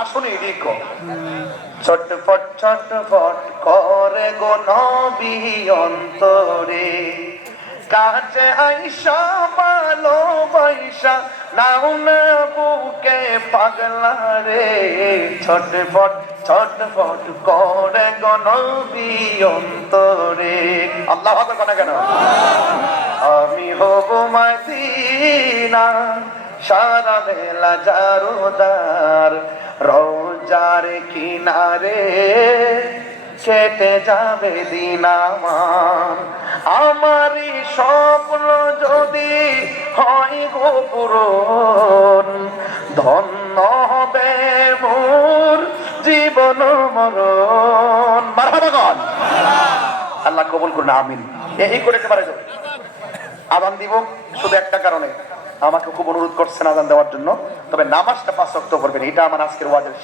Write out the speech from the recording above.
আসুন এদিকে ছটফট ছটফট করে গো নবী অন্তরে কাছে আইসা ভালোবাসা নাও না বুকে পাগলা রে ছটফট ছটফট করে গো নবী অন্তরে আল্লাহু আকবার কোনা কেন আমি হব মদিনা সারা বেলা জারুদার রোজার কিনারে কেটে যাবে দিন আমারই স্বপ্ন যদি হয় গো পূরণ ধন্য হবে মোর জীবন মরণ মারহাবা গণ আল্লাহ কবুল করুন আমিন এই করে পারে আযান দিব শুধু একটা কারণে আমাকে খুব অনুরোধ করছেন আযান দেওয়ার জন্য তবে নামাজটা 5 ওয়াক্ত করবেন এটা আমার আজকের ওয়াজের